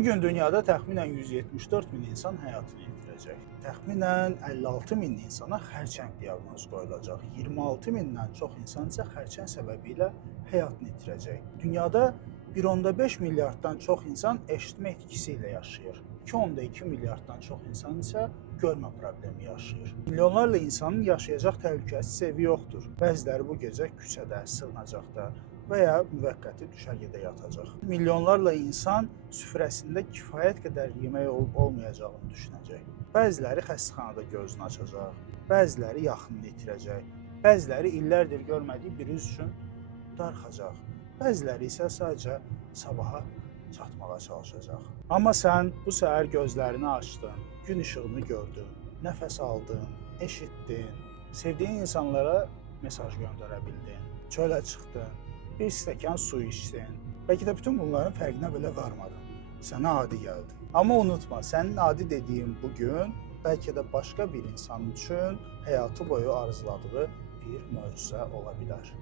Bugün dünyada təxminən 174 min insan həyatını itirəcək. Təxminən 56 min insana xərçəng diaqnozu qoyulacaq. 26 mindən çox insan isə xərçəng səbəbilə həyatını itirəcək. Dünyada 1.5 milyarddan çox insan eşitmə itkisi ilə yaşayır. 2.2 milyarddan çox insan isə görmə problemi yaşayır. Milyonlarla insanın yaşayacaq təhlükəsiz evi yoxdur. Bəziləri bu gecə küçədə, sığınacaqda və ya müvəqqəti düşərgədə yatacaq. Milyonlarla insan süfrəsində kifayət qədər yemək olmayacağını düşünəcək. Bəziləri xəstəxanada gözünü açacaq, bəziləri yaxınını itirəcək, bəziləri illərdir görmədiyi bir üz üçün darıxacaq, bəziləri isə sadəcə sabaha çatmağa çalışacaq. Amma sən bu səhər gözlərini açdın, gün işığını gördün, nəfəs aldın, eşitdin, sevdiyin insanlara mesaj göndərə bildin, çölə çıxdın, bir stəkan su içdin. Bəlkə də bütün bunların fərqinə belə varmadın. Sənə adi gəldi. Amma unutma, sənin adi dediyin bugün bəlkə də başqa bir insan üçün həyatı boyu arzuladığı bir möcüzə ola bilər.